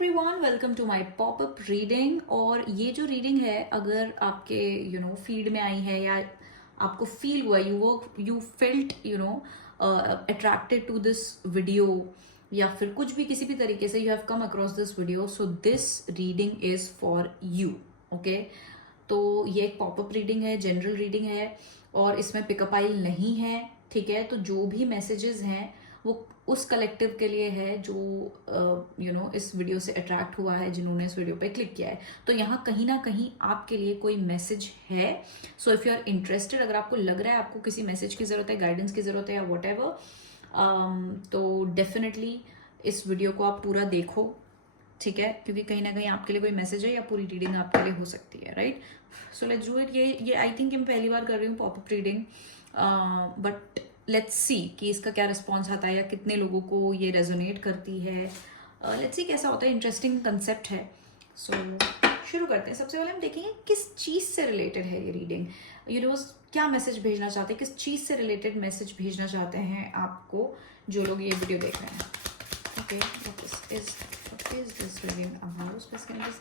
Everyone, welcome to my popup reading. और ये जो रीडिंग है, अगर आपके फीड में आई है या आपको फील हुआ, you felt attracted to this video, या फिर कुछ भी किसी भी तरीके से you have come across this video, so this reading is for you. Okay, तो ये एक पॉपअप रीडिंग है, जनरल रीडिंग है, और इसमें पिकअप आइल नहीं है। ठीक है, तो जो भी मैसेजेस हैं वो उस कलेक्टिव के लिए है जो इस वीडियो से अट्रैक्ट हुआ है, जिन्होंने इस वीडियो पे क्लिक किया है। तो यहाँ कहीं ना कहीं आपके लिए कोई मैसेज है। So if you are interested, अगर आपको लग रहा है आपको किसी मैसेज की जरूरत है, गाइडेंस की जरूरत है या वट एवर, तो डेफिनेटली इस वीडियो को आप पूरा देखो। ठीक है, क्योंकि कहीं ना कहीं आपके लिए कोई मैसेज है या पूरी रीडिंग आपके लिए हो सकती है। Right, so let's do it. ये आई थिंक मैं पहली बार कर रही हूँ popup reading, but let's see कि इसका क्या रिस्पॉन्स आता है या कितने लोगों को ये रेजोनेट करती है। लेट्स सी कैसा होता है। इंटरेस्टिंग कंसेप्ट है। सो शुरू करते हैं। सबसे पहले हम देखेंगे किस चीज़ से रिलेटेड है ये रीडिंग। क्या मैसेज भेजना चाहते हैं, किस चीज़ से रिलेटेड मैसेज भेजना चाहते हैं आपको जो लोग ये वीडियो देख रहे हैं। Okay, what is this reading about? Specifically, this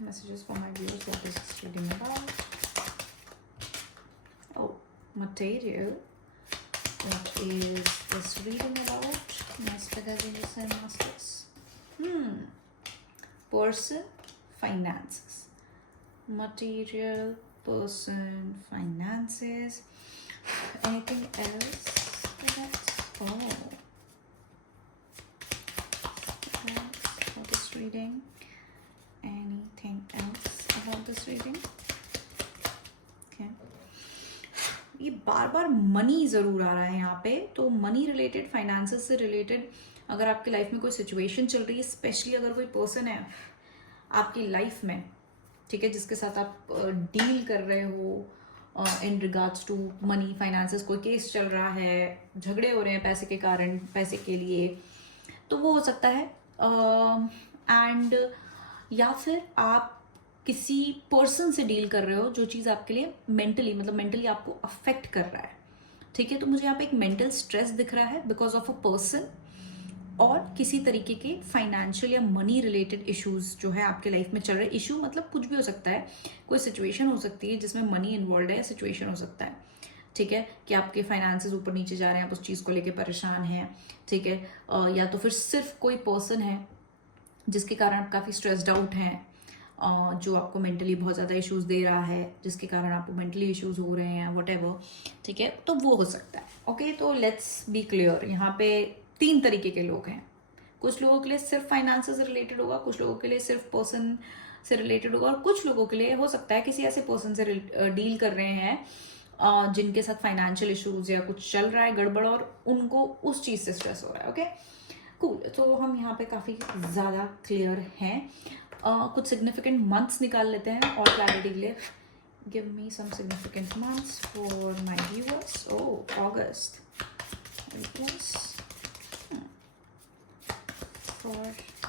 messages for my viewers. What is this reading about? Oh, material. What is this reading about? Master and masters. Person, finances. Material, person, finances. Anything else? Oh. Reading. Anything else about this reading? Okay. ये बार बार money जरूर आ रहा है यहाँ पे, तो money related, finances से related अगर आपकी लाइफ में कोई सिचुएशन चल रही है, स्पेशली अगर कोई पर्सन है आपकी लाइफ में, ठीक है, जिसके साथ आप डील कर रहे हो in regards to money, finances, कोई केस चल रहा है, झगड़े हो रहे हैं पैसे के कारण, पैसे के लिए, तो वो हो सकता है। एंड या फिर आप किसी पर्सन से डील कर रहे हो जो चीज़ आपके लिए मेंटली आपको अफेक्ट कर रहा है। ठीक है, तो मुझे यहाँ पे एक मेंटल स्ट्रेस दिख रहा है बिकॉज ऑफ अ पर्सन, और किसी तरीके के फाइनेंशियल या मनी रिलेटेड इश्यूज जो है आपके लाइफ में चल रहे। इशू मतलब कुछ भी हो सकता है, कोई सिचुएशन हो सकती है जिसमें मनी इन्वॉल्व है, सिचुएशन हो सकता है। ठीक है, कि आपके फाइनेंसेस ऊपर नीचे जा रहे हैं, आप उस चीज़ को लेके परेशान हैं। ठीक है, या तो फिर सिर्फ कोई पर्सन है जिसके कारण आप काफ़ी स्ट्रेस्ड आउट हैं, जो आपको मेंटली बहुत ज़्यादा इश्यूज दे रहा है, जिसके कारण आपको मेंटली इश्यूज हो रहे हैं, वट एवर। ठीक है, तो वो हो सकता है। ओके, तो लेट्स बी क्लियर, यहाँ पे 3 तरीके के लोग हैं। कुछ लोगों के लिए सिर्फ फाइनेंस से रिलेटेड होगा, कुछ लोगों के लिए सिर्फ पर्सन से रिलेटेड होगा, और कुछ लोगों के लिए हो सकता है किसी ऐसे पर्सन से डील कर रहे हैं जिनके साथ फाइनेंशियल इश्यूज या कुछ चल रहा है गड़बड़, और उनको उस चीज़ से स्ट्रेस हो रहा है। Okay, cool. तो हम यहाँ पे काफ़ी ज़्यादा क्लियर हैं। कुछ सिग्निफिकेंट मंथ्स निकाल लेते हैं और क्लैरिटी के लिए। Give me some significant months for my viewers. Oh, अगस्त। Yes, for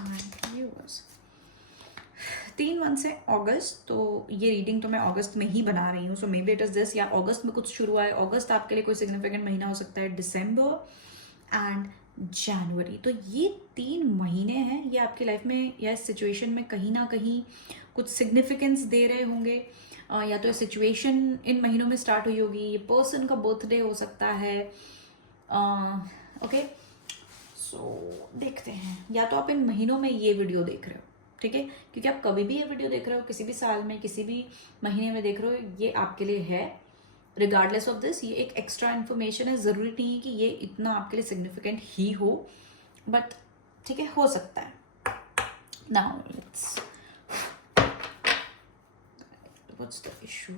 my viewers 3 months है अगस्त, तो ये रीडिंग तो मैं अगस्त में ही बना रही हूँ, so maybe it is this, या अगस्त में कुछ शुरू हुआ है। अगस्त आपके लिए कोई सिग्निफिकेंट महीना हो सकता है, दिसंबर एंड जनवरी। तो ये 3 महीने हैं, ये आपकी लाइफ में या इस सिचुएशन में कहीं ना कहीं कुछ सिग्निफिकेंस दे रहे होंगे। या तो सिचुएशन इन महीनों में स्टार्ट हुई होगी, ये पर्सन का बर्थडे हो सकता है। ओके, सो देखते हैं। या तो आप इन महीनों में ये वीडियो देख रहे हो, ठीक है, क्योंकि आप कभी भी ये वीडियो देख रहे हो, किसी भी साल में, किसी भी महीने में देख रहे हो, ये आपके लिए है। रिगार्डलेस ऑफ दिस, ये एक एक्स्ट्रा इन्फॉर्मेशन है, ज़रूरी नहीं है कि ये इतना आपके लिए सिग्निफिकेंट ही हो, बट ठीक है, हो सकता है। Now let's, what's the issue?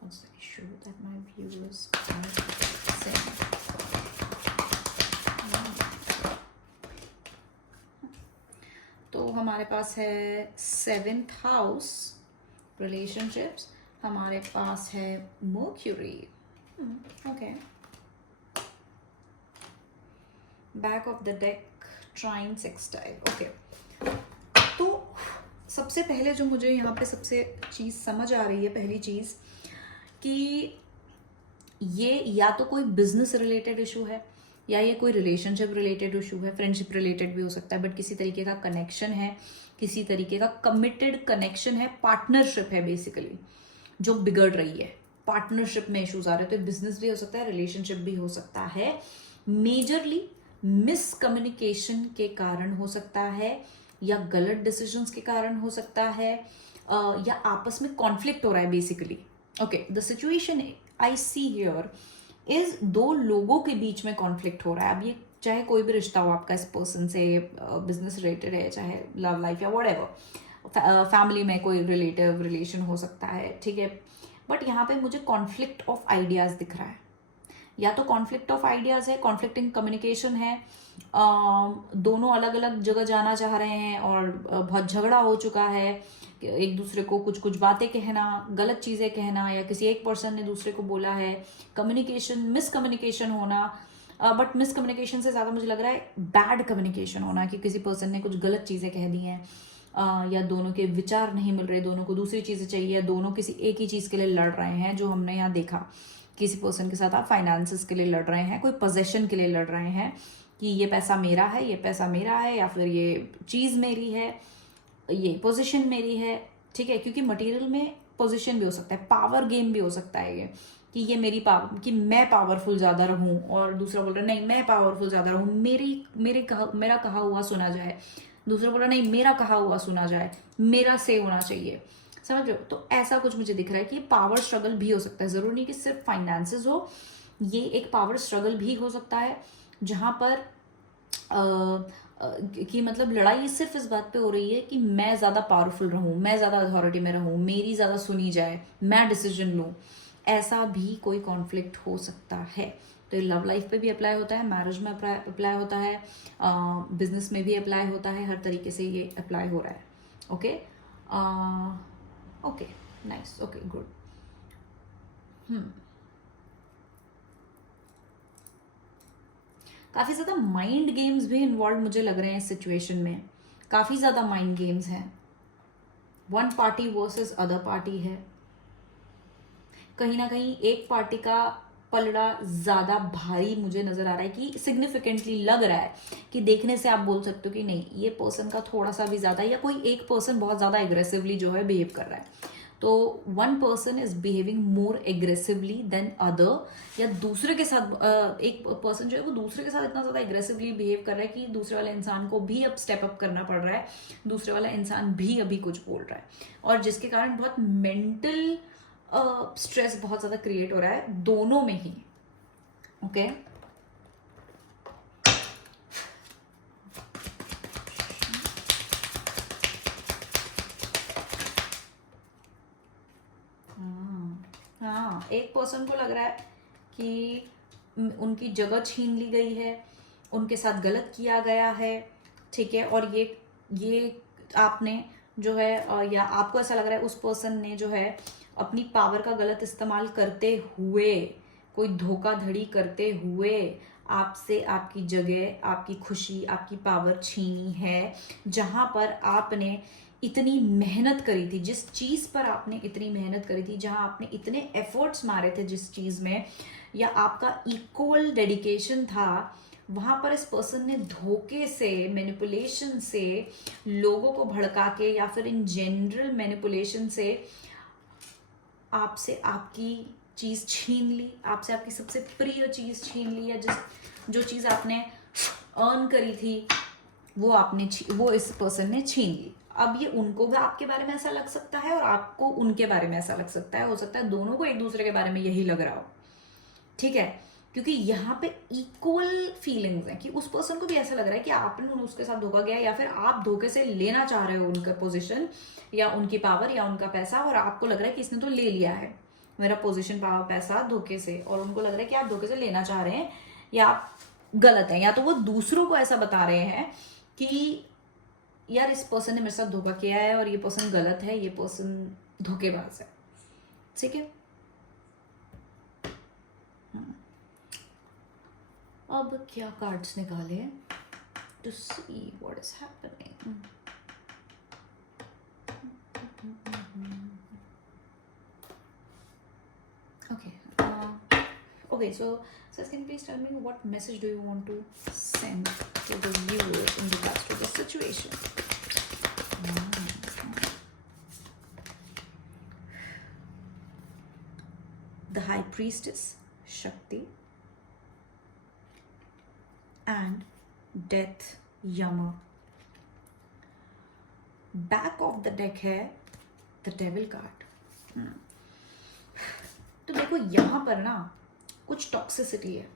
What's the issue that my viewers are saying? तो हमारे पास है 7th हाउस, रिलेशनशिप्स, हमारे पास है Mercury. Okay, back of the deck, trine sextile. Okay, तो सबसे पहले जो मुझे यहाँ पे सबसे चीज़ समझ आ रही है, पहली चीज़ कि ये या तो कोई बिजनेस रिलेटेड इशू है, या ये कोई रिलेशनशिप रिलेटेड इशू है, फ्रेंडशिप रिलेटेड भी हो सकता है, बट किसी तरीके का कनेक्शन है, किसी तरीके का कमिटेड कनेक्शन है, पार्टनरशिप है बेसिकली जो बिगड़ रही है, पार्टनरशिप में इश्यूज आ रहे हैं। तो बिजनेस भी हो सकता है, रिलेशनशिप भी हो सकता है, मेजरली मिसकम्युनिकेशन के कारण हो सकता है, या गलत डिसीजंस के कारण हो सकता है, या आपस में कॉन्फ्लिक्ट हो रहा है basically. Okay, the situation I see here is दो लोगों के बीच में कॉन्फ्लिक्ट हो रहा है। अब ये चाहे कोई भी रिश्ता हो आपका इस पर्सन से, बिजनेस रिलेटेड है, चाहे लव लाइफ या व्हाटएवर, फैमिली में कोई रिलेटिव रिलेशन हो सकता है, ठीक है। बट यहाँ पे मुझे कॉन्फ्लिक्ट ऑफ आइडियाज दिख रहा है, या तो कॉन्फ्लिक्ट ऑफ आइडियाज है, कॉन्फ्लिक्टिंग कम्युनिकेशन है, दोनों अलग अलग जगह जाना चाह रहे हैं और बहुत झगड़ा हो चुका है, एक दूसरे को कुछ कुछ बातें कहना, गलत चीज़ें कहना, या किसी एक पर्सन ने दूसरे को बोला है, कम्युनिकेशन मिसकम्युनिकेशन होना। बट मिसकम्युनिकेशन से ज़्यादा मुझे लग रहा है बैड कम्युनिकेशन होना, कि किसी पर्सन ने कुछ गलत चीज़ें कह दी हैं, या दोनों के विचार नहीं मिल रहे, दोनों को दूसरी चीज़ें चाहिए, दोनों किसी एक ही चीज़ के लिए लड़ रहे हैं। जो हमने यहाँ देखा, किसी पर्सन के साथ आप फाइनेंसेस के लिए लड़ रहे हैं, कोई पोजेशन के लिए लड़ रहे हैं, कि ये पैसा मेरा है, ये पैसा मेरा है, या फिर ये चीज़ मेरी है, ये पोजीशन मेरी है, ठीक है। क्योंकि मटेरियल में पोजीशन भी हो सकता है, पावर गेम भी हो सकता है ये, कि ये मेरी पावर, कि मैं पावरफुल ज़्यादा रहूं, और दूसरा बोल रहा है नहीं मैं पावरफुल ज़्यादा रहूं, मेरा कहा हुआ सुना जाए, दूसरा बोल रहा नहीं मेरा कहा हुआ सुना जाए, मेरा से होना चाहिए, समझ रहे हो। तो ऐसा कुछ मुझे दिख रहा है कि पावर स्ट्रगल भी हो सकता है, ज़रूरी नहीं कि सिर्फ फाइनेंसेस हो, ये एक पावर स्ट्रगल भी हो सकता है, जहाँ पर कि मतलब लड़ाई सिर्फ इस बात पे हो रही है कि मैं ज़्यादा पावरफुल रहूं, मैं ज़्यादा अथॉरिटी में रहूं, मेरी ज़्यादा सुनी जाए, मैं डिसीजन लूं। ऐसा भी कोई कॉन्फ्लिक्ट हो सकता है। तो ये लव लाइफ पे भी अप्लाई होता है, मैरिज में अप्लाई होता है, बिजनेस में भी अप्लाई होता है, हर तरीके से ये अप्लाई हो रहा है। Okay, okay, nice, okay, good. काफ़ी ज़्यादा माइंड गेम्स भी इन्वॉल्व मुझे लग रहे हैं इस सिचुएशन में, काफ़ी ज़्यादा माइंड गेम्स हैं, one party versus other party है, कहीं ना कहीं एक पार्टी का पलड़ा ज़्यादा भारी मुझे नज़र आ रहा है, कि सिग्निफिकेंटली लग रहा है, कि देखने से आप बोल सकते हो कि नहीं ये पर्सन का थोड़ा सा भी ज़्यादा, या कोई एक पर्सन बहुत ज़्यादा एग्रेसिवली जो है बिहेव कर रहा है। तो one person is behaving more aggressively than other, या दूसरे के साथ एक पर्सन जो है वो दूसरे के साथ इतना ज़्यादा एग्रेसिवली बिहेव कर रहा है कि दूसरे वाले इंसान को भी अब स्टेप अप करना पड़ रहा है, दूसरे वाला इंसान भी अभी कुछ बोल रहा है, और जिसके कारण बहुत मेंटल स्ट्रेस बहुत ज़्यादा क्रिएट हो रहा है दोनों में ही। ओके, हाँ, एक पर्सन को लग रहा है कि उनकी जगह छीन ली गई है, उनके साथ गलत किया गया है, ठीक है। और ये आपने जो है या आपको ऐसा लग रहा है उस पर्सन ने जो है अपनी पावर का गलत इस्तेमाल करते हुए, कोई धोखाधड़ी करते हुए आपसे आपकी जगह, आपकी खुशी, आपकी पावर छीनी है, जहां पर आपने इतनी मेहनत करी थी, जिस चीज़ पर आपने इतनी मेहनत करी थी, जहां आपने इतने एफर्ट्स मारे थे जिस चीज़ में, या आपका इक्वल डेडिकेशन था, वहां पर इस पर्सन ने धोखे से, मैनिपुलेशन से, लोगों को भड़का के, या फिर इन जनरल मैनिपुलेशन से आपसे आपकी चीज़ छीन ली, आपसे आपकी सबसे प्रिय चीज़ छीन ली, या जो चीज़ आपने अर्न करी थी वो इस पर्सन ने छीन ली। अब ये उनको भी आपके बारे में ऐसा लग सकता है, और आपको उनके बारे में ऐसा लग सकता है, हो सकता है दोनों को एक दूसरे के बारे में यही लग रहा हो, ठीक है। क्योंकि यहाँ पे इक्वल फीलिंग्स हैं, कि उस पर्सन को भी ऐसा लग रहा है कि आपने उसके साथ धोखा किया, या फिर आप धोखे से लेना चाह रहे हो उनका पोजीशन, या उनकी पावर, या उनका पैसा, और आपको लग रहा है कि इसने तो ले लिया है मेरा पोजीशन, पावर, पैसा धोखे से, और उनको लग रहा है कि आप धोखे से लेना चाह रहे हैं, या आप गलत हैं, या तो वो दूसरों को ऐसा बता रहे हैं कि यार इस पर्सन ने मेरे साथ धोखा किया है, और ये पर्सन गलत है, ये पर्सन धोखेबाज है, ठीक है। अब क्या कार्ड्स निकाले to see what is happening. Okay, Okay, so can you please tell me what message do you want to send to the viewers in regards to this situation? The High Priestess, Shakti, and Death, Yama. Back of the deck है the devil card. तो देखो यहाँ पर ना कुछ toxicity है,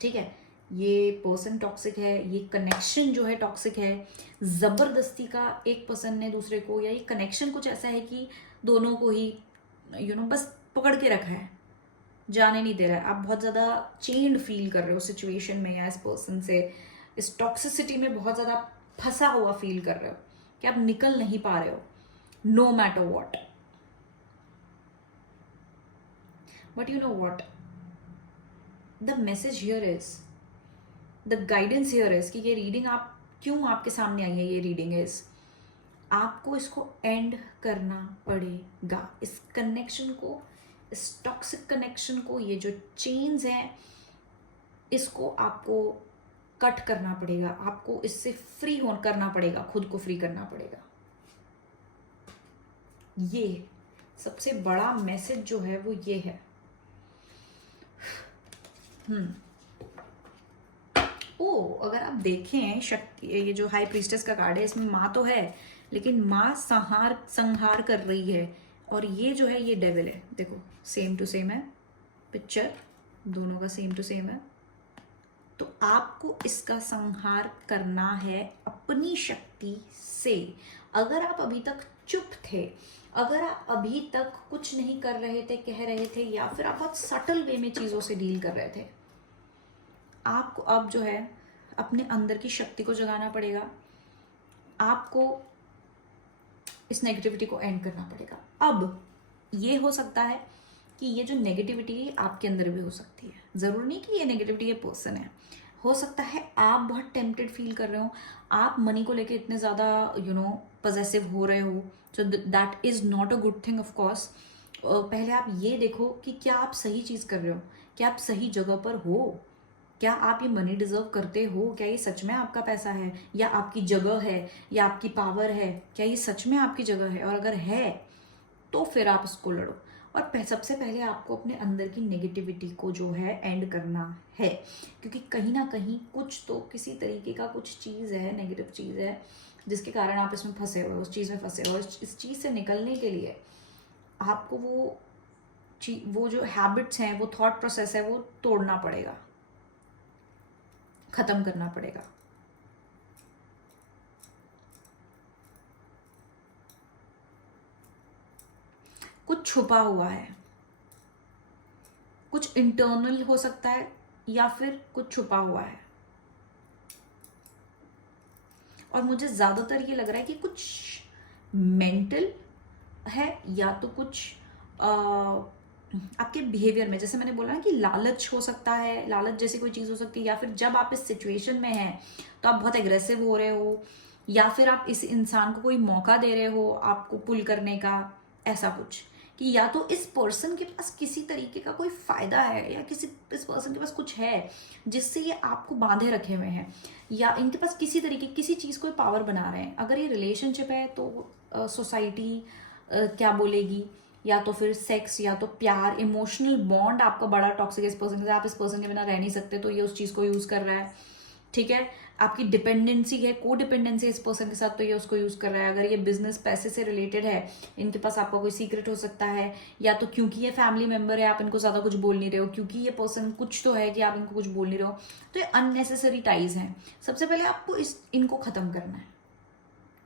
ठीक है, ये पर्सन टॉक्सिक है, ये कनेक्शन जो है टॉक्सिक है, जबरदस्ती का एक पर्सन ने दूसरे को, या ये कनेक्शन कुछ ऐसा है कि दोनों को ही बस पकड़ के रखा है, जाने नहीं दे रहा है। आप बहुत ज़्यादा चेन्ड फील कर रहे हो सिचुएशन में, या इस पर्सन से इस टॉक्सिसिटी में बहुत ज़्यादा फंसा हुआ फील कर रहे हो कि आप निकल नहीं पा रहे हो, no matter what. But you know what, the message here is, the guidance here is कि ये रीडिंग आप क्यों आपके सामने आई है, ये रीडिंग इज आपको इसको एंड करना पड़ेगा, इस कनेक्शन को, इस टॉक्सिक कनेक्शन को, ये जो चेन्स हैं इसको आपको कट करना पड़ेगा, आपको इससे फ्री हो करना पड़ेगा, खुद को फ्री करना पड़ेगा। ये सबसे बड़ा मैसेज जो है वो ये है। अगर आप देखें शक्ति, ये जो हाई प्रीस्टेस का कार्ड है, इसमें माँ तो है लेकिन माँ संहार कर रही है, और ये जो है ये डेविल है। देखो सेम टू सेम है पिक्चर, दोनों का सेम टू सेम है। तो आपको इसका संहार करना है अपनी शक्ति से। अगर आप अभी तक चुप थे, अगर आप अभी तक कुछ नहीं कर रहे थे, कह रहे थे, या फिर आप बहुत सटल वे में चीज़ों से डील कर रहे थे, आपको अब जो है अपने अंदर की शक्ति को जगाना पड़ेगा, आपको इस नेगेटिविटी को एंड करना पड़ेगा। अब ये हो सकता है कि ये जो नेगेटिविटी है आपके अंदर भी हो सकती है, ज़रूर नहीं कि ये नेगेटिविटी ये पर्सन है। हो सकता है आप बहुत टेम्पटेड फील कर रहे हो, आप मनी को लेके इतने ज़्यादा पजेसिव हो रहे हो, so that is not a good thing of course. पहले आप ये देखो कि क्या आप सही चीज़ कर रहे हो, क्या आप सही जगह पर हो, क्या आप ये मनी डिजर्व करते हो, क्या ये सच में आपका पैसा है, या आपकी जगह है, या आपकी पावर है, क्या ये सच में आपकी जगह है, और अगर है तो फिर आप उसको लड़ो। और सबसे पहले आपको अपने अंदर की नेगेटिविटी को जो है एंड करना है, क्योंकि कहीं ना कहीं कुछ तो किसी तरीके का कुछ चीज़ है, नेगेटिव चीज़ है, जिसके कारण आप इसमें फंसे हुए, उस चीज़ में फंसे हुए। इस चीज़ से निकलने के लिए आपको वो जो हैबिट्स हैं, वो थॉट प्रोसेस है, वो तोड़ना पड़ेगा, ख़त्म करना पड़ेगा। कुछ छुपा हुआ है, कुछ इंटरनल हो सकता है, या फिर कुछ छुपा हुआ है। और मुझे ज़्यादातर ये लग रहा है कि कुछ मेंटल है, या तो कुछ आपके बिहेवियर में, जैसे मैंने बोला ना कि लालच हो सकता है, लालच जैसी कोई चीज़ हो सकती है, या फिर जब आप इस सिचुएशन में हैं तो आप बहुत एग्रेसिव हो रहे हो, या फिर आप इस इंसान को कोई मौका दे रहे हो आपको पुल करने का, ऐसा कुछ कि या तो इस पर्सन के पास किसी तरीके का कोई फायदा है, या इस पर्सन के पास कुछ है जिससे ये आपको बांधे रखे हुए हैं, या इनके पास किसी तरीके किसी चीज़ को पावर बना रहे हैं। अगर ये रिलेशनशिप है तो सोसाइटी क्या बोलेगी, या तो फिर सेक्स, या तो प्यार, इमोशनल बॉन्ड आपका बड़ा टॉक्सिक इस पर्सन के साथ, आप इस पर्सन के बिना रह नहीं सकते, तो ये उस चीज़ को यूज़ कर रहा है, ठीक है। आपकी डिपेंडेंसी है, को डिपेंडेंसी इस पर्सन के साथ, तो ये उसको यूज़ कर रहा है। अगर ये बिजनेस पैसे से रिलेटेड है, इनके पास आपका कोई सीक्रेट हो सकता है, या तो क्योंकि ये फैमिली मेंबर है आप इनको ज़्यादा कुछ बोल नहीं रहे हो, क्योंकि ये पर्सन कुछ तो है कि आप इनको कुछ बोल नहीं रहे हो, तो ये अननेसेसरी टाइज हैं। सबसे पहले आपको इनको ख़त्म करना है।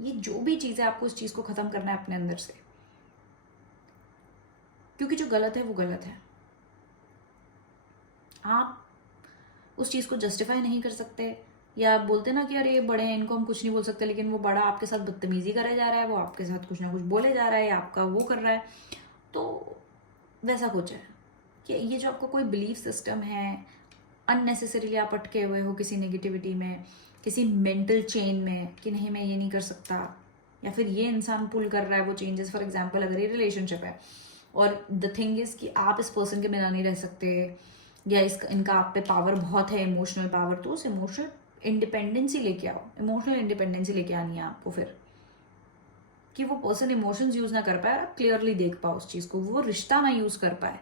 ये जो भी चीज़ है आपको इस चीज़ को ख़त्म करना है अपने अंदर से, क्योंकि जो गलत है वो गलत है। आप उस चीज़ को जस्टिफाई नहीं कर सकते, या आप बोलते ना कि अरे ये बड़े हैं, इनको हम कुछ नहीं बोल सकते, लेकिन वो बड़ा आपके साथ बदतमीजी करे जा रहा है, वो आपके साथ कुछ ना कुछ बोले जा रहा है, या आपका वो कर रहा है, तो वैसा कुछ है कि ये जो आपका कोई बिलीफ सिस्टम है, अननेसेसरीली आप अटके हुए हो किसी नेगेटिविटी में, किसी मेंटल चेन में कि नहीं मैं ये नहीं कर सकता, या फिर ये इंसान पुल कर रहा है वो चेंजेस। फॉर एग्जाम्पल अगर ये रिलेशनशिप है, और द थिंग इज कि आप इस पर्सन के बिना नहीं रह सकते, या इनका आप पे पावर बहुत है, इमोशनल पावर, तो उस इमोशनल इंडिपेंडेंसी लेके आओ, इमोशनल इंडिपेंडेंसी लेके आनी है आपको फिर, कि वो पर्सन इमोशंस यूज ना कर पाए और आप क्लियरली देख पाओ उस चीज को, वो रिश्ता ना यूज कर पाए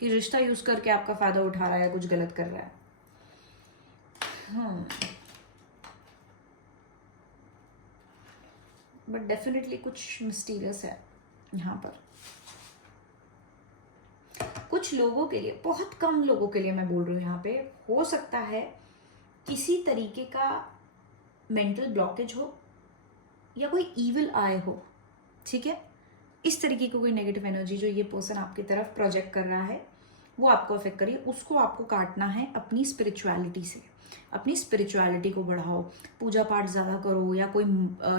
कि रिश्ता यूज करके आपका फायदा उठा रहा है, कुछ गलत कर रहा है। बट डेफिनेटली कुछ मिस्टीरियस है यहाँ पर। कुछ लोगों के लिए, बहुत कम लोगों के लिए मैं बोल रही हूँ यहाँ पे, हो सकता है किसी तरीके का मेंटल ब्लॉकेज हो या कोई इविल आए हो, ठीक है, इस तरीके की कोई नेगेटिव एनर्जी जो ये पर्सन आपकी तरफ प्रोजेक्ट कर रहा है वो आपको अफेक्ट करिए, उसको आपको काटना है अपनी स्पिरिचुअलिटी से। अपनी स्पिरिचुअलिटी को बढ़ाओ, पूजा पाठ ज़्यादा करो, या कोई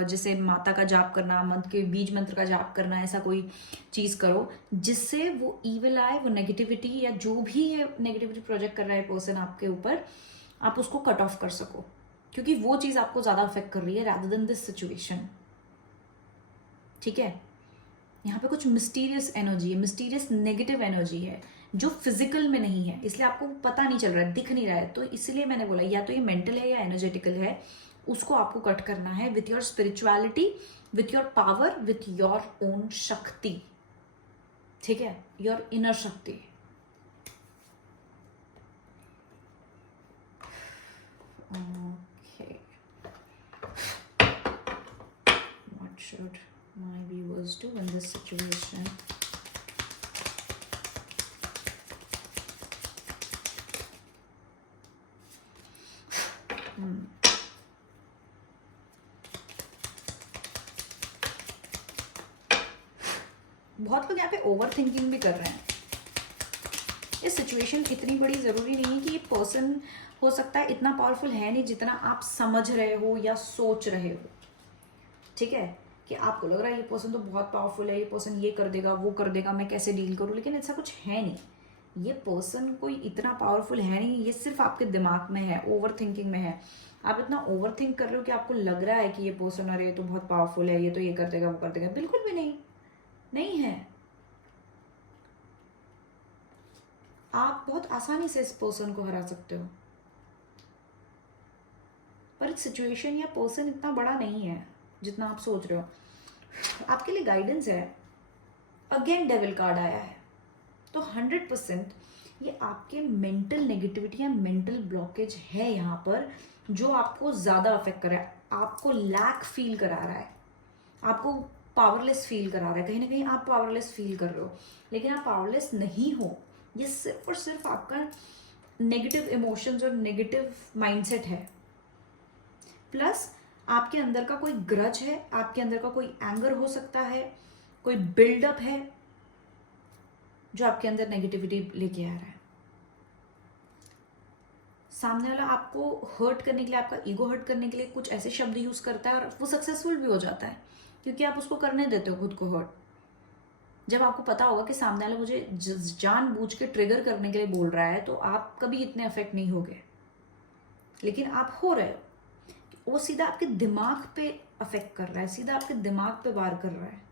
जैसे माता का जाप करना, मंत्र के बीज मंत्र का जाप करना, ऐसा कोई चीज़ करो जिससे वो ईविल आए, वो नेगेटिविटी या जो भी है नेगेटिविटी प्रोजेक्ट कर रहा है पर्सन आपके ऊपर, आप उसको कट ऑफ कर सको, क्योंकि वो चीज़ आपको ज़्यादा अफेक्ट कर रही है रैदर देन दिस सिचुएशन, ठीक है। यहाँ पे कुछ मिस्टीरियस एनर्जी है, मिस्टीरियस नेगेटिव एनर्जी है जो फिजिकल में नहीं है, इसलिए आपको पता नहीं चल रहा है, दिख नहीं रहा है, तो इसलिए मैंने बोला या तो ये मेंटल है या एनर्जेटिकल है, उसको आपको कट करना है with your spirituality, with your power, with your own शक्ति, ठीक है, योर इनर शक्ति। Okay. What should my viewers do in this situation? बहुत लोग यहाँ पे ओवर थिंकिंग भी कर रहे हैं। ये सिचुएशन इतनी बड़ी ज़रूरी नहीं है कि ये पर्सन हो सकता है इतना पावरफुल है नहीं जितना आप समझ रहे हो या सोच रहे हो, ठीक है, कि आपको लग रहा है ये पर्सन तो बहुत पावरफुल है, ये पर्सन ये कर देगा, वो कर देगा, मैं कैसे डील करूँ, लेकिन ऐसा कुछ है नहीं। ये पर्सन कोई इतना पावरफुल है नहीं, ये सिर्फ आपके दिमाग में है, ओवर थिंकिंग में है। आप इतना ओवर थिंक कर रहे हो कि आपको लग रहा है कि ये पर्सन, अरे ये तो बहुत पावरफुल है, ये तो ये कर देगा, वो कर देगा, बिल्कुल भी नहीं, नहीं है। आप बहुत आसानी से इस पर्सन को हरा सकते हो, पर एक सिचुएशन या पर्सन इतना बड़ा नहीं है जितना आप सोच रहे हो। आपके लिए गाइडेंस है, अगेन डेविल कार्ड आया है, तो 100% ये आपके मेंटल नेगेटिविटी या मेंटल ब्लॉकेज है यहाँ पर, जो आपको ज़्यादा अफेक्ट कर रहा है, आपको लैक फील करा रहा है, आपको पावरलेस फील करा रहा है। कहीं ना कहीं आप पावरलेस फील कर रहे हो, लेकिन आप पावरलेस नहीं हो, ये सिर्फ और सिर्फ आपका नेगेटिव इमोशंस और नेगेटिव माइंडसेट है, प्लस आपके अंदर का कोई ग्रज है, आपके अंदर का कोई एंगर हो सकता है, कोई बिल्डअप है जो आपके अंदर नेगेटिविटी लेके आ रहा है। सामने वाला आपको हर्ट करने के लिए, आपका ईगो हर्ट करने के लिए कुछ ऐसे शब्द यूज करता है और वो सक्सेसफुल भी हो जाता है, क्योंकि आप उसको करने देते हो खुद को हर्ट। जब आपको पता होगा कि सामने वाला मुझे जानबूझ के ट्रिगर करने के लिए बोल रहा है, तो आप कभी इतने अफेक्ट नहीं होगे, लेकिन आप हो रहे हो, वो सीधा आपके दिमाग पे अफेक्ट कर रहा है, सीधा आपके दिमाग पे वार कर रहा है।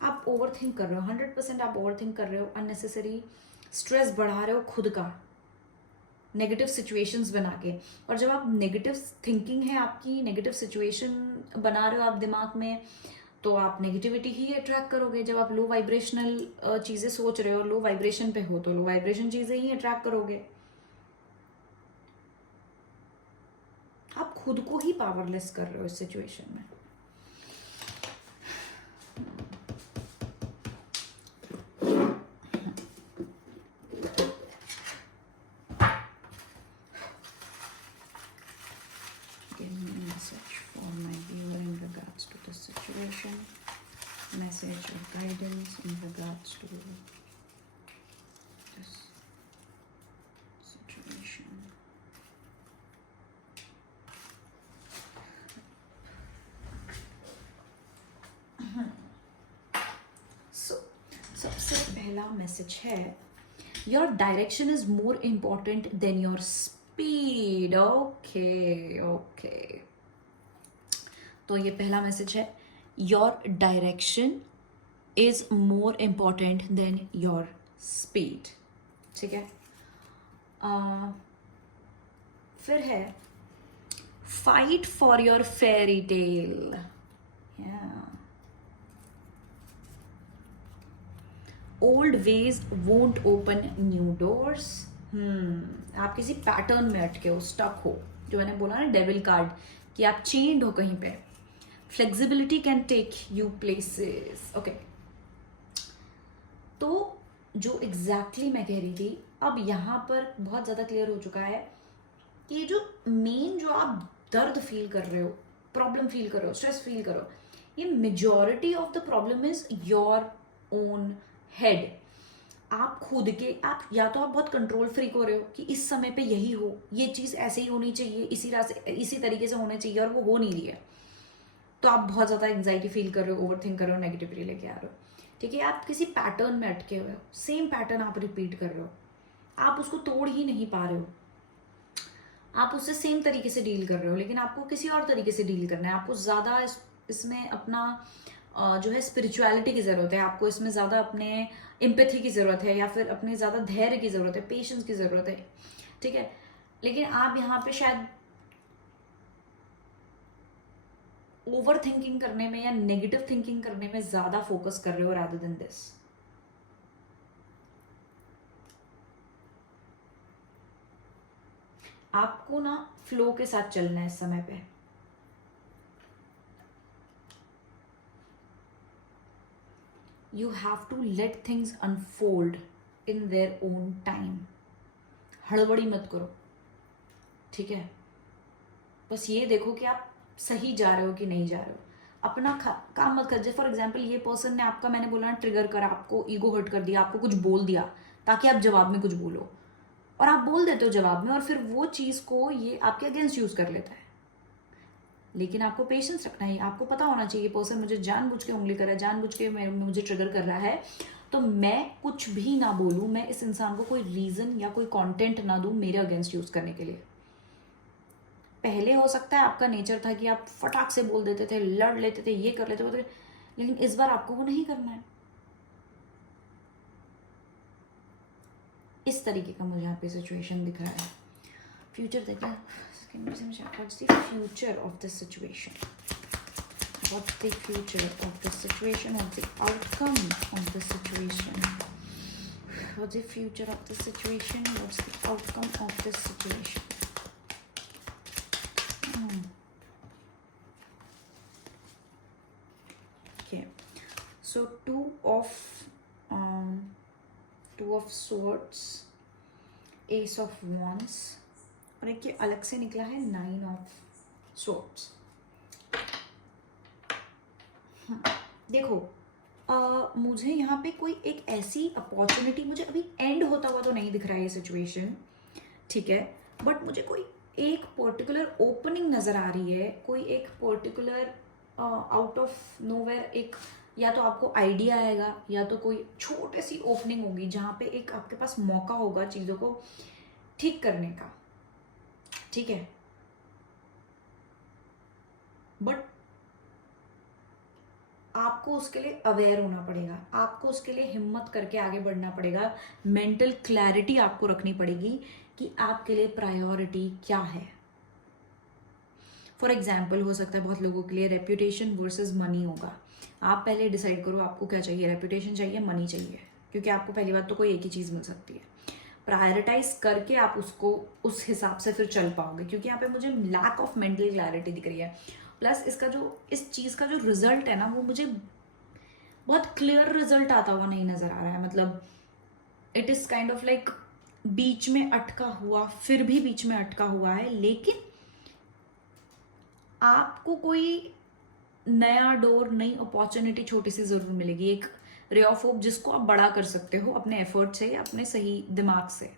आप ओवर थिंक कर रहे हो, 100% आप ओवर थिंक कर रहे हो, अननेसेसरी स्ट्रेस बढ़ा रहे हो खुद का, नेगेटिव सिचुएशंस बना के। और जब आप नेगेटिव थिंकिंग है आपकी, नेगेटिव सिचुएशन बना रहे हो आप दिमाग में, तो आप नेगेटिविटी ही अट्रैक्ट करोगे। जब आप लो वाइब्रेशनल चीज़ें सोच रहे हो, लो वाइब्रेशन पे हो, तो लो वाइब्रेशन चीज़ें ही अट्रैक्ट करोगे। आप खुद को ही पावरलेस कर रहे हो इस सिचुएशन में। Message or guidance in regards to this situation. So, सबसे पहला मैसेज है, your direction is more important than your speed. Okay, तो ये पहला मैसेज है, your direction is more important than your speed. ठीक है. फिर है fight for your fairy tale. Old veg won't open new doors. आप किसी पैटर्न में अटके हो, स्टक हो, जो मैंने बोला ना डेविल कार्ड, कि आप चेंड हो कहीं पे. Flexibility can take you places. Okay, तो जो एग्जैक्टली मैं कह रही थी, अब यहाँ पर बहुत ज़्यादा क्लियर हो चुका है कि जो मेन जो आप दर्द फील कर रहे हो, प्रॉब्लम फील कर रहे हो, स्ट्रेस फील कर रहे हो, ये majority of the problem is your own head. आप खुद के, आप या तो आप बहुत कंट्रोल फ्रीक हो रहे हो कि इस समय पे यही हो, ये चीज़ ऐसे ही होनी चाहिए, इसी तरीके से होना चाहिए, और वो हो नहीं रही है, तो आप बहुत ज़्यादा एंग्जाइटी फील कर रहे हो, ओवर थिंक कर रहे हो, नेगेटिविटी लेके आ रहे हो. ठीक है, आप किसी पैटर्न में अटके हुए हो, सेम पैटर्न आप रिपीट कर रहे हो, आप उसको तोड़ ही नहीं पा रहे हो, आप उससे सेम तरीके से डील कर रहे हो, लेकिन आपको किसी और तरीके से डील करना है. आपको ज़्यादा इसमें अपना जो है स्पिरिचुअलिटी की ज़रूरत है, आपको इसमें ज़्यादा अपने एम्पैथी की ज़रूरत है, या फिर अपने ज़्यादा धैर्य की ज़रूरत है, पेशेंस की ज़रूरत है. ठीक है, लेकिन आप यहाँ पे शायद ओवर थिंकिंग करने में या नेगेटिव थिंकिंग करने में ज़्यादा फोकस कर रहे हो रादर देन दिस. आपको ना फ्लो के साथ चलना है इस समय पे. You have to let things unfold in their own time. हड़बड़ी मत करो. ठीक है, बस ये देखो कि आप सही जा रहे हो कि नहीं जा रहे हो. अपना काम मत कर. फॉर एग्जाम्पल, ये पर्सन ने आपका, मैंने बोला ना, ट्रिगर करा, आपको ईगो हर्ट कर दिया, आपको कुछ बोल दिया ताकि आप जवाब में कुछ बोलो, और आप बोल देते हो जवाब में, और फिर वो चीज़ को ये आपके अगेंस्ट यूज कर लेता है. लेकिन आपको पेशेंस रखना है. आपको पता होना चाहिए पर्सन मुझे जानबूझ के उंगली कर रहा है, जानबूझ के मुझे ट्रिगर कर रहा है, तो मैं कुछ भी ना बोलूँ, मैं इस इंसान को कोई रीज़न या कोई कंटेंट ना दूँ मेरे अगेंस्ट यूज़ करने के लिए. पहले हो सकता है आपका नेचर था कि आप फटाक से बोल देते थे, लड़ लेते थे, ये कर लेते थे, लेकिन इस बार आपको वो नहीं करना है. इस तरीके का मुझे यहाँ पे सिचुएशन दिख रहा है. फ्यूचर देखिए, what's the future of this situation, what's the future of this situation, what's the outcome of this situation, what's the future of this situation, what's the outcome of this situation. Okay, so two of swords, ace of wands, और एक ये अलग से निकला है 9 of swords. देखो, मुझे यहाँ पे कोई एक ऐसी अपॉर्चुनिटी, मुझे अभी एंड होता हुआ तो नहीं दिख रहा है ये सिचुएशन. ठीक है, बट मुझे कोई एक पर्टिकुलर ओपनिंग नज़र आ रही है, कोई एक पर्टिकुलर आउट ऑफ नोवेयर, एक या तो आपको आइडिया आएगा, या तो कोई छोटी सी ओपनिंग होगी जहाँ पे एक आपके पास मौका होगा चीज़ों को ठीक करने का. ठीक है, बट आपको उसके लिए अवेयर होना पड़ेगा, आपको उसके लिए हिम्मत करके आगे बढ़ना पड़ेगा, मेंटल क्लैरिटी आपको रखनी पड़ेगी कि आपके लिए प्रायोरिटी क्या है. फॉर एग्जाम्पल, हो सकता है बहुत लोगों के लिए रेप्यूटेशन वर्सेस मनी होगा. आप पहले डिसाइड करो आपको क्या चाहिए, रेप्यूटेशन चाहिए, मनी चाहिए, क्योंकि आपको पहली बात तो कोई एक ही चीज़ मिल सकती है. प्रायोरिटाइज करके आप उसको उस हिसाब से फिर चल पाओगे, क्योंकि यहाँ पे मुझे लैक ऑफ मेंटल क्लैरिटी दिख रही है. प्लस इसका जो, इस चीज़ का जो रिजल्ट है ना, वो मुझे बहुत क्लियर रिजल्ट आता हुआ नहीं नज़र आ रहा है. मतलब it is kind of like बीच में अटका हुआ, फिर भी बीच में अटका हुआ है, लेकिन आपको कोई नया डोर, नई अपॉर्चुनिटी छोटी सी ज़रूर मिलेगी, एक रे ऑफ होप जिसको आप बड़ा कर सकते हो अपने एफर्ट से, अपने सही दिमाग से.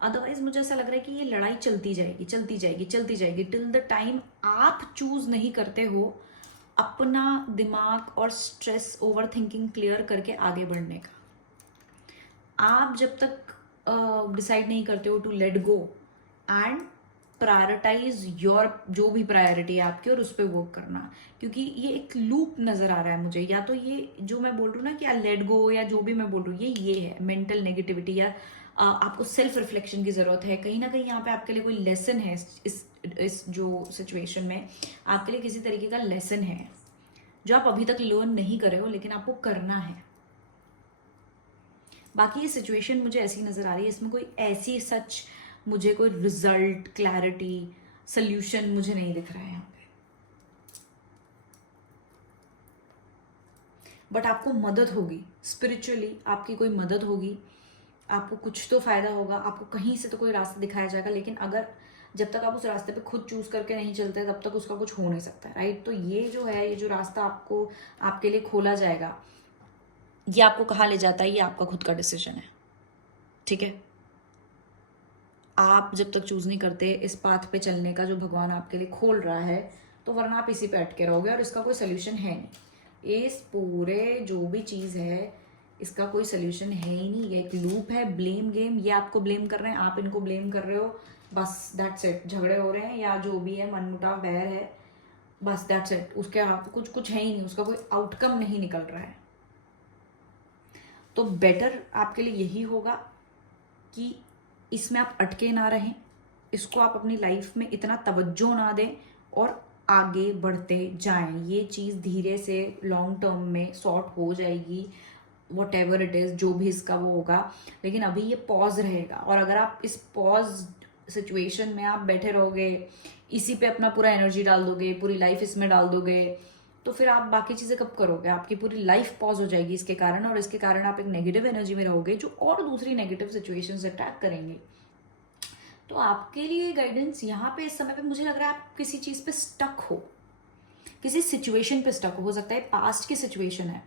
अदरवाइज मुझे ऐसा लग रहा है कि ये लड़ाई चलती जाएगी, चलती जाएगी, चलती जाएगी, टिल द टाइम आप चूज नहीं करते हो अपना दिमाग और स्ट्रेस, ओवर थिंकिंग क्लियर करके आगे बढ़ने का. आप जब तक डिसाइड नहीं करते हो to let go and prioritise your जो भी प्रायोरिटी है आपकी और उस पर वर्क करना, क्योंकि ये एक लूप नजर आ रहा है मुझे। या तो ये जो मैं बोल रही हूँ ना कि लेट गो, या जो भी मैं बोल रही हूँ ये है मेंटल नेगेटिविटी, या आपको सेल्फ रिफ्लेक्शन की जरूरत है। कहीं ना कहीं यहाँ पे आपके लिए कोई लेसन है, इस जो सिचुएशन में आपके लिए किसी तरीके का लेसन है जो आप अभी तक लर्न नहीं करे हो, लेकिन आपको करना है। बाकी ये सिचुएशन मुझे ऐसी नजर आ रही है, इसमें कोई ऐसी सच मुझे कोई रिजल्ट, क्लैरिटी, सोल्यूशन मुझे नहीं दिख रहा है यहाँ पे। बट आपको मदद होगी स्पिरिचुअली, आपकी कोई मदद होगी, आपको कुछ तो फायदा होगा, आपको कहीं से तो कोई रास्ता दिखाया जाएगा। लेकिन अगर जब तक आप उस रास्ते पे खुद चूज करके नहीं चलते तब तक उसका कुछ हो नहीं सकता, राइट। तो ये जो है, ये जो रास्ता आपको आपके लिए खोला जाएगा, ये आपको कहाँ ले जाता है ये आपका खुद का डिसीजन है, ठीक है। आप जब तक चूज नहीं करते इस पाथ पे चलने का जो भगवान आपके लिए खोल रहा है, तो वरना आप इसी पे अटके रहोगे और इसका कोई सोल्यूशन है नहीं। इस पूरे जो भी चीज है इसका कोई सोल्यूशन है ही नहीं। ये एक लूप है, ब्लेम गेम। ये आपको ब्लेम कर रहे हैं, आप इनको ब्लेम कर रहे हो, बस दैट्स इट। झगड़े हो रहे हैं या जो भी है, मनमुटाव, बैर है, बस दैट्स इट। उसके आप कुछ है ही नहीं, उसका कोई आउटकम नहीं निकल रहा है। तो बेटर आपके लिए यही होगा कि इसमें आप अटके ना रहें, इसको आप अपनी लाइफ में इतना तवज्जो ना दें और आगे बढ़ते जाएं। ये चीज़ धीरे से लॉन्ग टर्म में सॉर्ट हो जाएगी, वट एवर इट इज़, जो भी इसका वो होगा। लेकिन अभी ये पॉज रहेगा, और अगर आप इस पॉज सिचुएशन में आप बैठे रहोगे, इसी पे अपना पूरा एनर्जी डाल दोगे, पूरी लाइफ इसमें डाल दोगे, तो फिर आप बाकी चीज़ें कब करोगे? आपकी पूरी लाइफ पॉज हो जाएगी इसके कारण, और इसके कारण आप एक नेगेटिव एनर्जी में रहोगे जो और दूसरी नेगेटिव सिचुएशंस अट्रैक्ट करेंगे। तो आपके लिए गाइडेंस यहाँ पे इस समय पे मुझे लग रहा है आप किसी चीज़ पे स्टक हो, किसी सिचुएशन पे स्टक हो सकता है पास्ट की सिचुएशन है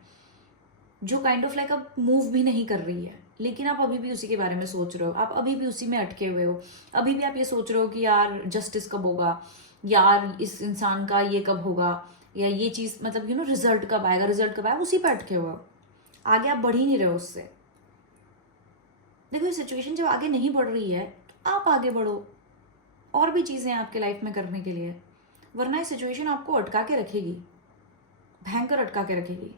जो काइंड ऑफ लाइक अब मूव भी नहीं कर रही है, लेकिन आप अभी भी उसी के बारे में सोच रहे हो, आप अभी भी उसी में अटके हुए हो। अभी भी आप ये सोच रहे हो कि यार जस्टिस कब होगा, यार इस इंसान का ये कब होगा, या ये चीज़ मतलब रिजल्ट कब आएगा, रिजल्ट कब आएगा, उसी पे अटके हुए हो। आगे आप बढ़ ही नहीं रहे हो उससे। देखो ये सिचुएशन जब आगे नहीं बढ़ रही है तो आप आगे बढ़ो, और भी चीज़ें हैं आपके लाइफ में करने के लिए, वरना ये सिचुएशन आपको अटका के रखेगी, भयंकर अटका के रखेगी।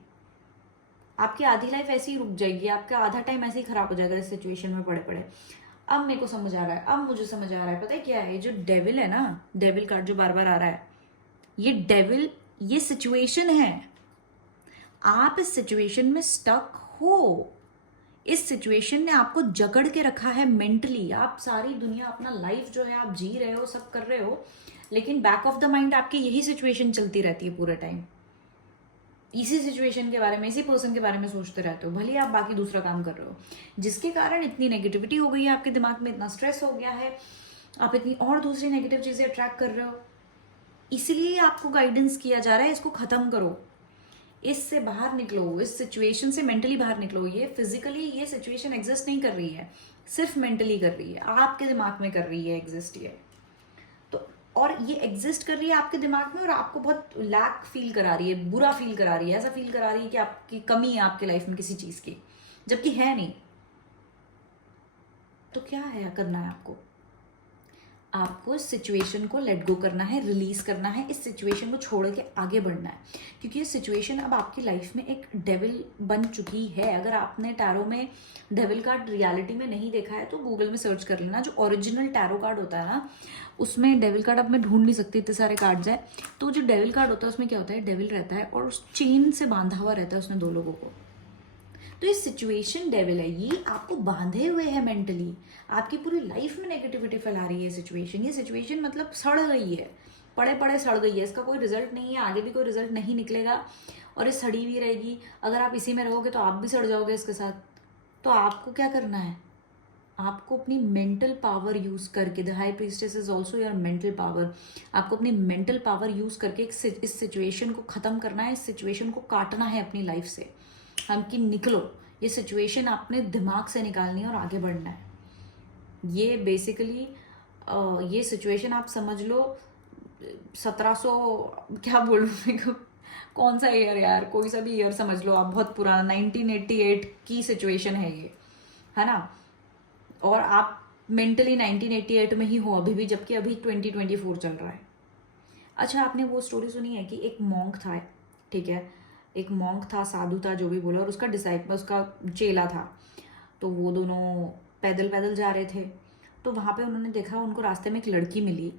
आपकी आधी लाइफ ऐसे ही रुक जाएगी, आपका आधा टाइम ऐसे ही खराब हो जाएगा इस सिचुएशन में पड़े पड़े। अब मेरे को समझ आ रहा है, अब मुझे समझ आ रहा है, पता है क्या है, ये जो डेविल है ना, डेविल कार्ड जो बार बार आ रहा है, ये डेविल, ये सिचुएशन है। आप इस सिचुएशन में स्टक हो, इस सिचुएशन ने आपको जकड़ के रखा है मेंटली। आप सारी दुनिया, अपना लाइफ जो है आप जी रहे हो, सब कर रहे हो, लेकिन बैक ऑफ द माइंड आपकी यही सिचुएशन चलती रहती है पूरे टाइम। इसी सिचुएशन के बारे में, इसी पर्सन के बारे में सोचते रहते हो, भले आप बाकी दूसरा काम कर रहे हो, जिसके कारण इतनी नेगेटिविटी हो गई है आपके दिमाग में, इतना स्ट्रेस हो गया है, आप इतनी और दूसरी नेगेटिव चीजें अट्रैक्ट कर रहे हो। इसलिए आपको गाइडेंस किया जा रहा है, इसको खत्म करो, इससे बाहर निकलो, इस सिचुएशन से मेंटली बाहर निकलो। ये फिजिकली ये सिचुएशन एग्जिस्ट नहीं कर रही है, सिर्फ मेंटली कर रही है, आपके दिमाग में कर रही है एग्जिस्ट ये। तो और ये एग्जिस्ट कर रही है आपके दिमाग में, और आपको बहुत लैक फील करा रही है, बुरा फील करा रही है, ऐसा फील करा रही है कि आपकी कमी है आपकी लाइफ में किसी चीज की, जबकि है नहीं। तो क्या है करना है आपको इस सिचुएशन को लेट गो करना है, रिलीज करना है, इस सिचुएशन को छोड़ के आगे बढ़ना है, क्योंकि ये सिचुएशन अब आपकी लाइफ में एक डेविल बन चुकी है। अगर आपने टैरो में डेविल कार्ड रियलिटी में नहीं देखा है तो गूगल में सर्च कर लेना, जो ओरिजिनल टैरो कार्ड होता है ना, उसमें डेविल कार्ड अब मैं ढूंढ नहीं सकती, इतने सारे कार्ड्स हैं। तो जो डेविल कार्ड होता है उसमें क्या होता है, डेविल रहता है और उस चेन से बांधा हुआ रहता है उसने दो लोगों को। तो ये सिचुएशन डेविल है, ये आपको बांधे हुए है मेंटली, आपकी पूरी लाइफ में नेगेटिविटी फैला रही है सिचुएशन। ये सिचुएशन मतलब सड़ गई है, पड़े पड़े सड़ गई है, इसका कोई रिजल्ट नहीं है, आगे भी कोई रिजल्ट नहीं निकलेगा, और ये सड़ी भी रहेगी। अगर आप इसी में रहोगे तो आप भी सड़ जाओगे इसके साथ। तो आपको क्या करना है, आपको अपनी मेंटल पावर यूज करके, the high priestess is also your mental power, आपको अपनी मेंटल पावर यूज करके इस सिचुएशन को खत्म करना है, इस सिचुएशन को काटना है अपनी लाइफ से। हम कि निकलो, ये सिचुएशन अपने दिमाग से निकालनी है और आगे बढ़ना है। ये बेसिकली ये सिचुएशन आप समझ लो 1700 क्या बोलूँ मैं, कौन सा ईयर यार, कोई सा भी ईयर समझ लो आप, बहुत पुराना 1988 की सिचुएशन है ये, है ना। और आप मेंटली 1988 में ही हो अभी भी, जबकि अभी 2024 चल रहा है। अच्छा, आपने वो स्टोरी सुनी है कि एक मॉन्क था, ठीक है, एक मॉन्क था, साधु था, जो भी बोला, और उसका डिसाइपल, उसका चेला था। तो वो दोनों पैदल पैदल जा रहे थे, तो वहाँ पे उन्होंने देखा, उनको रास्ते में एक लड़की मिली,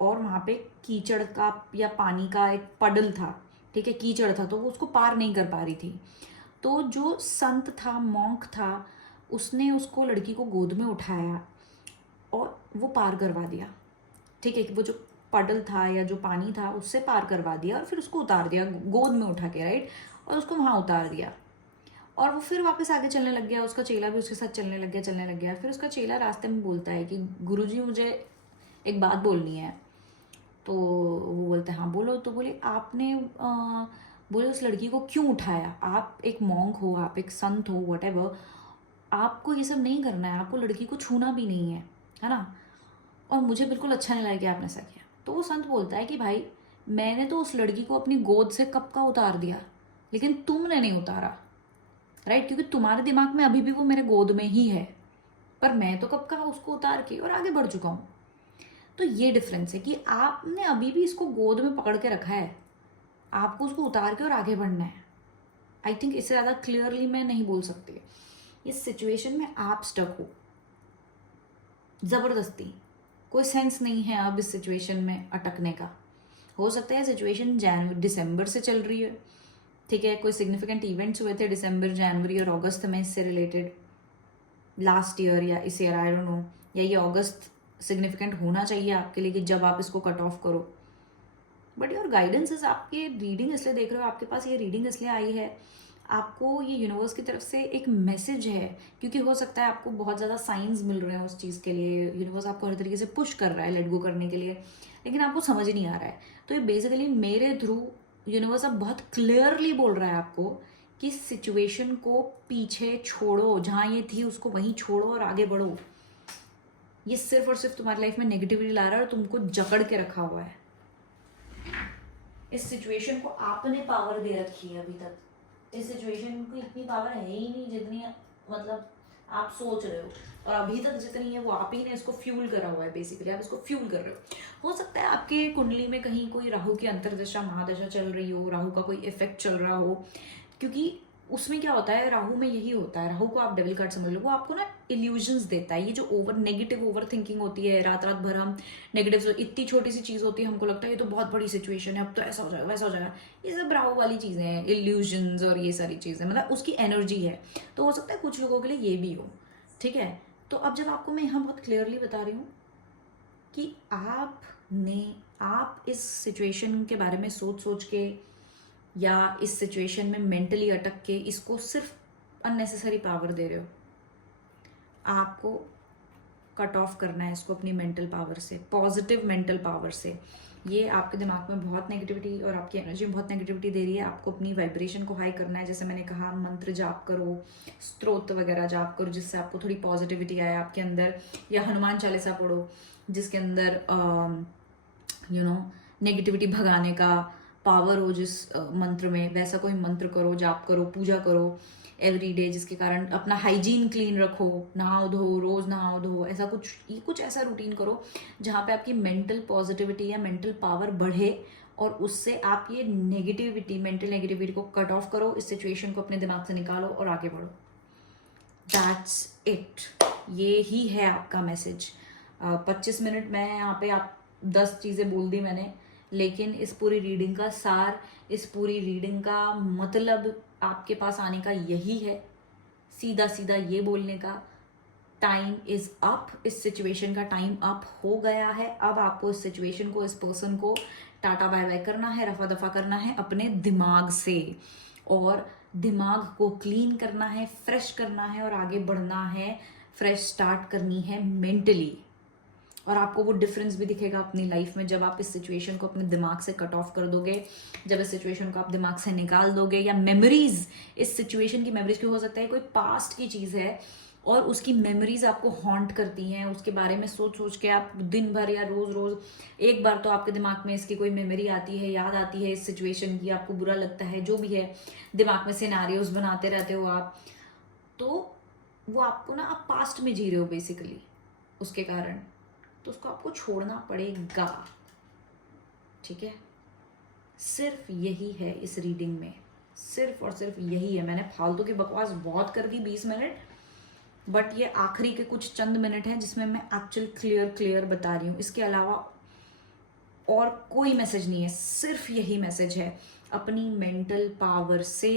और वहाँ पे कीचड़ का या पानी का एक पडल था, ठीक है, कीचड़ था, तो वो उसको पार नहीं कर पा रही थी। तो जो संत था, मॉन्क था, उसने उसको, लड़की को गोद में उठाया और वो पार करवा दिया, ठीक है, कि वो जो पडल था या जो पानी था उससे पार करवा दिया, और फिर उसको उतार दिया गोद में उठा के, राइट, और उसको वहाँ उतार दिया। और वो फिर वापस आगे चलने लग गया, उसका चेला भी उसके साथ चलने लग गया। फिर उसका चेला रास्ते में बोलता है कि गुरुजी, मुझे एक बात बोलनी है। तो वो बोलते हैं हाँ बोलो। तो बोले, आपने बोले उस लड़की को क्यों उठाया? आप एक मॉन्क हो, आप एक संत हो, वट आपको ये सब नहीं करना है, आपको लड़की को छूना भी नहीं है ना, और मुझे बिल्कुल अच्छा नहीं लगा कि आपने ऐसा किया। तो वो संत बोलता है कि भाई, मैंने तो उस लड़की को अपनी गोद से कब का उतार दिया, लेकिन तुमने नहीं उतारा, राइट, क्योंकि तुम्हारे दिमाग में अभी भी वो मेरे गोद में ही है, पर मैं तो कब का उसको उतार के और आगे बढ़ चुका हूँ। तो ये डिफरेंस है कि आपने अभी भी इसको गोद में पकड़ के रखा है, आपको उसको उतार के और आगे बढ़ना है। आई थिंक इससे ज़्यादा क्लियरली मैं नहीं बोल सकती। इस सिचुएशन में आप स्टक हो ज़बरदस्ती, कोई सेंस नहीं है अब इस सिचुएशन में अटकने का। हो सकता है सिचुएशन दिसंबर से चल रही है, ठीक है, कोई सिग्निफिकेंट इवेंट्स हुए थे दिसंबर, जनवरी और अगस्त में इससे रिलेटेड, लास्ट ईयर या इस ईयर, आई डोंट नो, या ये अगस्त सिग्निफिकेंट होना चाहिए आपके लिए कि जब आप इसको कट ऑफ करो। बट योर गाइडेंस इज, आपकी रीडिंग इसलिए देख रहे हो, आपके पास ये रीडिंग इसलिए आई है, आपको ये यूनिवर्स की तरफ से एक मैसेज है, क्योंकि हो सकता है आपको बहुत ज़्यादा साइंस मिल रहे हैं उस चीज़ के लिए, यूनिवर्स आपको हर तरीके से पुश कर रहा है लेट गो करने के लिए, लेकिन आपको समझ नहीं आ रहा है। तो ये बेसिकली मेरे थ्रू यूनिवर्स अब बहुत क्लियरली बोल रहा है आपको कि सिचुएशन को पीछे छोड़ो, जहाँ ये थी उसको वहीं छोड़ो और आगे बढ़ो। ये सिर्फ और सिर्फ तुम्हारी लाइफ में नेगेटिविटी ला रहा है और तुमको जकड़ के रखा हुआ है। इस सिचुएशन को आपने पावर दे रखी है अभी तक, इस सिचुएशन को इतनी पावर है ही नहीं जितनी मतलब आप सोच रहे हो, और अभी तक जितनी है वो आप ही ने इसको फ्यूल करा हुआ है, बेसिकली आप इसको फ्यूल कर रहे हो सकता है आपके कुंडली में कहीं कोई राहु की अंतर्दशा महादशा चल रही हो, राहु का कोई इफेक्ट चल रहा हो, क्योंकि उसमें क्या होता है, राहु में यही होता है, राहु को आप डेविल कार्ड समझ लो, वो आपको ना इल्यूजन्स देता है। ये जो नेगेटिव ओवर थिंकिंग होती है, रात रात भर हम नेगेटिव, इतनी छोटी सी चीज़ होती है, हमको लगता है ये तो बहुत बड़ी सिचुएशन है, अब तो ऐसा हो जाएगा वैसा हो जाएगा, ये सब राहु वाली चीज़ें हैं, इल्यूजन्स और ये सारी चीज़ें, मतलब उसकी एनर्जी है। तो हो सकता है कुछ लोगों के लिए ये भी हो, ठीक है। तो अब जब आपको मैं यहाँ बहुत क्लियरली बता रही हूँ कि आप इस सिचुएशन के बारे में सोच सोच के या इस सिचुएशन में मेंटली अटक के इसको सिर्फ अननेसेसरी पावर दे रहे हो, आपको कट ऑफ करना है इसको अपनी मेंटल पावर से, पॉजिटिव मेंटल पावर से। ये आपके दिमाग में बहुत नेगेटिविटी और आपकी एनर्जी में बहुत नेगेटिविटी दे रही है, आपको अपनी वाइब्रेशन को हाई करना है। जैसे मैंने कहा, मंत्र जाप करो, स्तोत्र वगैरह जाप करो जिससे आपको थोड़ी पॉजिटिविटी आए आपके अंदर, या हनुमान चालीसा पढ़ो जिसके अंदर नेगेटिविटी भगाने का पावर हो जिस मंत्र में, वैसा कोई मंत्र करो, जाप करो, पूजा करो एवरी डे, जिसके कारण अपना हाइजीन क्लीन रखो, नहाओ धो, रोज नहाओ धो, ऐसा कुछ ऐसा रूटीन करो जहाँ पे आपकी मेंटल पॉजिटिविटी या मेंटल पावर बढ़े, और उससे आप ये नेगेटिविटी, मेंटल नेगेटिविटी को कट ऑफ करो, इस सिचुएशन को अपने दिमाग से निकालो और आगे बढ़ो। दैट्स इट, ये ही है आपका मैसेज। 25 मिनट में यहाँ पे आप 10 चीज़ें बोल दी मैंने, लेकिन इस पूरी रीडिंग का सार, इस पूरी रीडिंग का मतलब आपके पास आने का यही है, सीधा सीधा ये बोलने का, टाइम इज अप, इस सिचुएशन का टाइम अप हो गया है। अब आपको इस सिचुएशन को, इस पर्सन को टाटा बाय बाय करना है, रफा दफा करना है अपने दिमाग से, और दिमाग को क्लीन करना है, फ्रेश करना है और आगे बढ़ना है, फ्रेश स्टार्ट करनी है मेंटली। और आपको वो डिफरेंस भी दिखेगा अपनी लाइफ में जब आप इस सिचुएशन को अपने दिमाग से कट ऑफ कर दोगे, जब इस सिचुएशन को आप दिमाग से निकाल दोगे, या मेमोरीज, इस सिचुएशन की मेमोरीज, की हो सकता है कोई पास्ट की चीज़ है और उसकी मेमोरीज आपको हॉन्ट करती हैं, उसके बारे में सोच सोच के आप दिन भर या रोज रोज एक बार तो आपके दिमाग में इसकी कोई मेमोरी आती है, याद आती है इस सिचुएशन की, आपको बुरा लगता है, जो भी है, दिमाग में सिनेरियोज बनाते रहते हो आप, तो वो आपको ना, आप पास्ट में जी रहे हो बेसिकली, उसके कारण, तो उसको आपको छोड़ना पड़ेगा, ठीक है। सिर्फ यही है इस रीडिंग में, सिर्फ और सिर्फ यही है। मैंने फालतू की बकवास बहुत कर दी 20 मिनट, बट ये आखिरी के कुछ चंद मिनट हैं जिसमें मैं एक्चुअल क्लियर बता रही हूँ। इसके अलावा और कोई मैसेज नहीं है, सिर्फ यही मैसेज है। अपनी मेंटल पावर से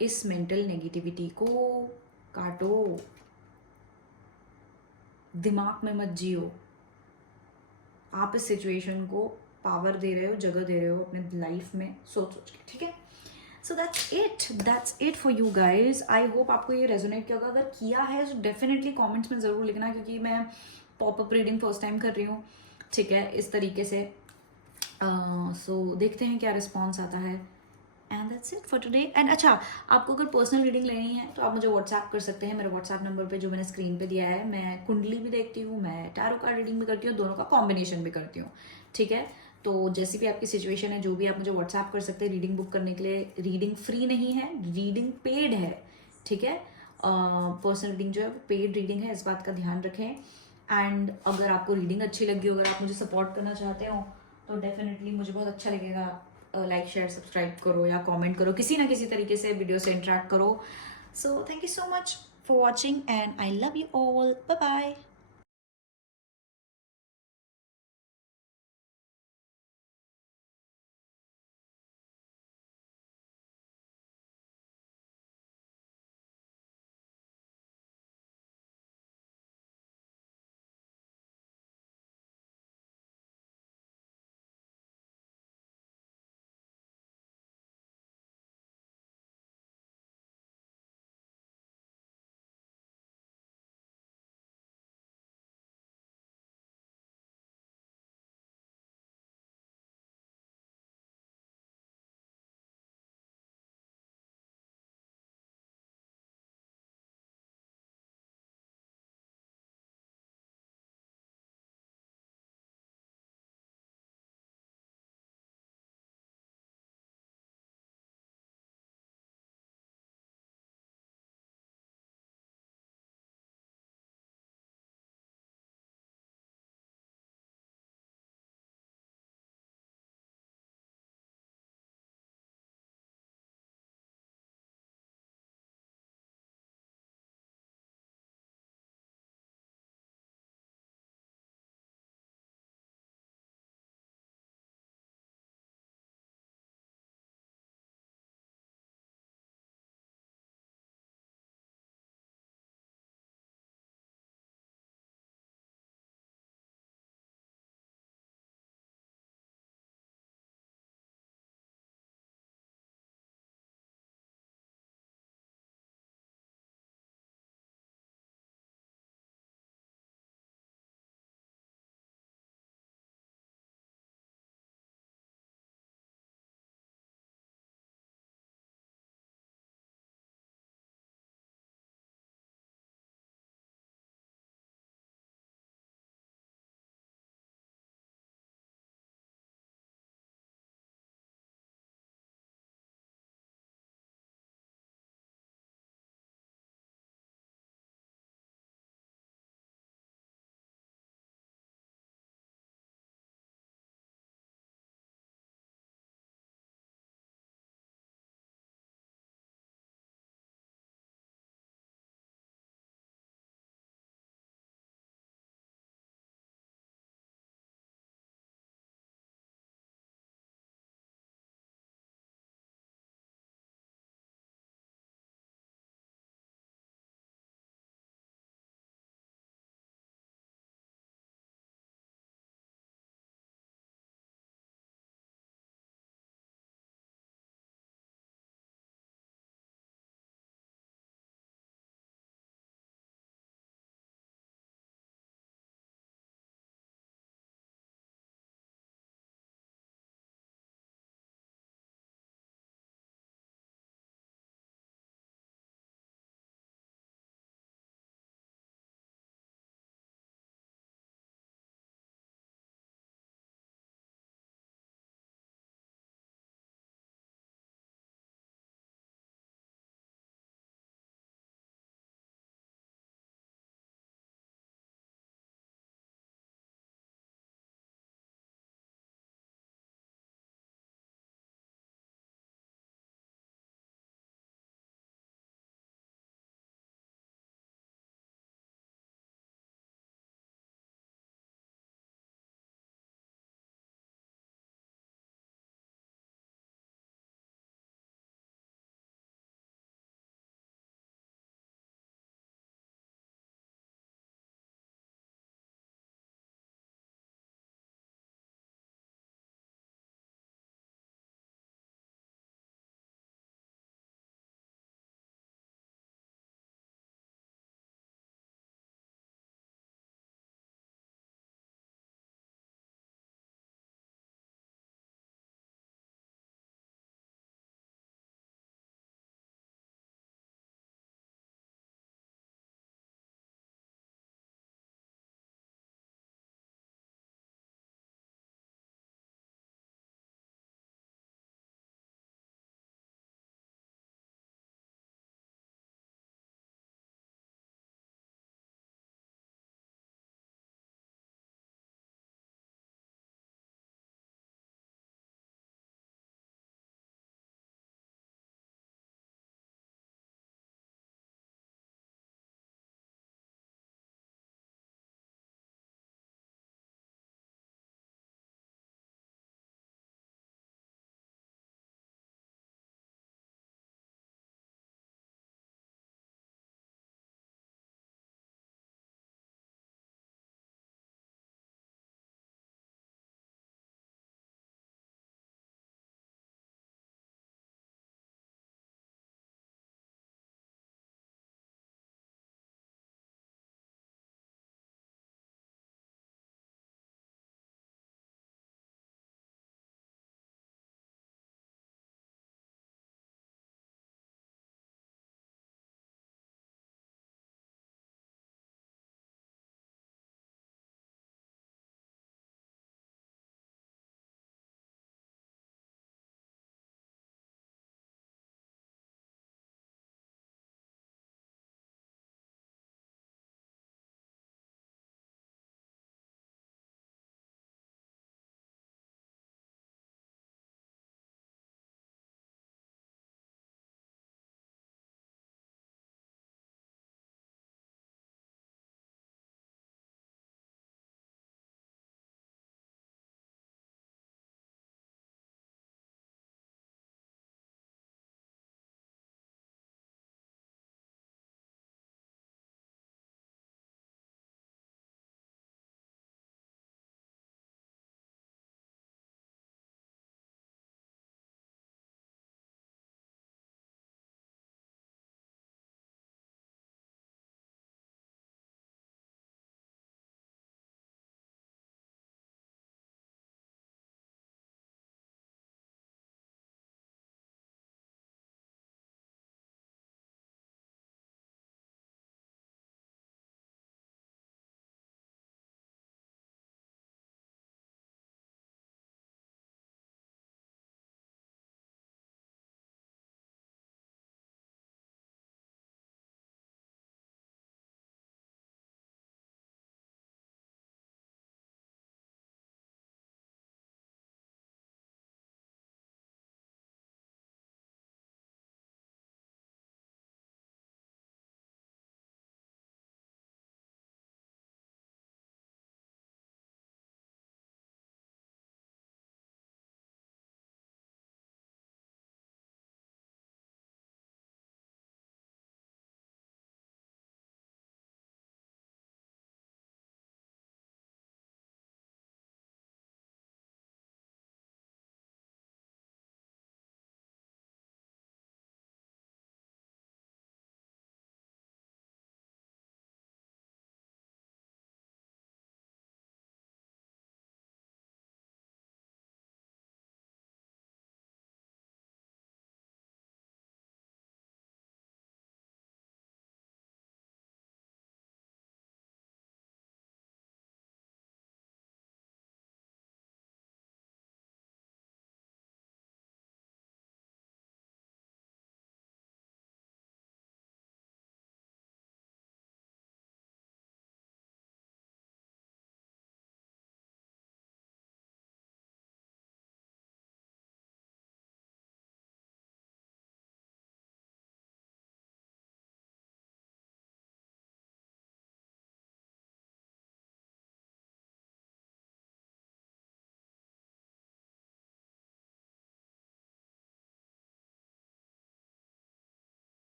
इस मेंटल नेगेटिविटी को काटो, दिमाग में मत जियो। आप इस सिचुएशन को पावर दे रहे हो, जगह दे रहे हो अपने लाइफ में सोच के, ठीक है। So that's it for you guys. I hope आपको ये रेजोनेट किया होगा। अगर किया है तो डेफिनेटली कमेंट्स में ज़रूर लिखना, क्योंकि मैं पॉपअप रीडिंग फर्स्ट टाइम कर रही हूँ, ठीक है, इस तरीके से। सो देखते हैं क्या रिस्पॉन्स आता है। And that's it for today. And अच्छा, आपको अगर पर्सनल रीडिंग लेनी है तो आप मुझे व्हाट्सएप कर सकते हैं, मेरे व्हाट्सएप नंबर पे जो मैंने स्क्रीन पे दिया है। मैं कुंडली भी देखती हूँ, मैं टैरो कार्ड रीडिंग भी करती हूँ, दोनों का कॉम्बिनेशन भी करती हूँ, ठीक है। तो जैसी भी आपकी सिचुएशन है, जो भी, आप मुझे व्हाट्सएप कर सकते हैं रीडिंग बुक करने के लिए। रीडिंग फ्री नहीं है, रीडिंग पेड है, ठीक है। पर्सनल रीडिंग जो है वो पेड रीडिंग है, इस बात का ध्यान रखें। एंड अगर आपको रीडिंग अच्छी लगी, अगर आप मुझे सपोर्ट करना चाहते हो तो डेफिनेटली मुझे बहुत अच्छा लगेगा। लाइक शेयर सब्सक्राइब करो या कमेंट करो, किसी ना किसी तरीके से वीडियो से इंटरेक्ट करो। So thank you so much for watching and I love you all. Bye bye.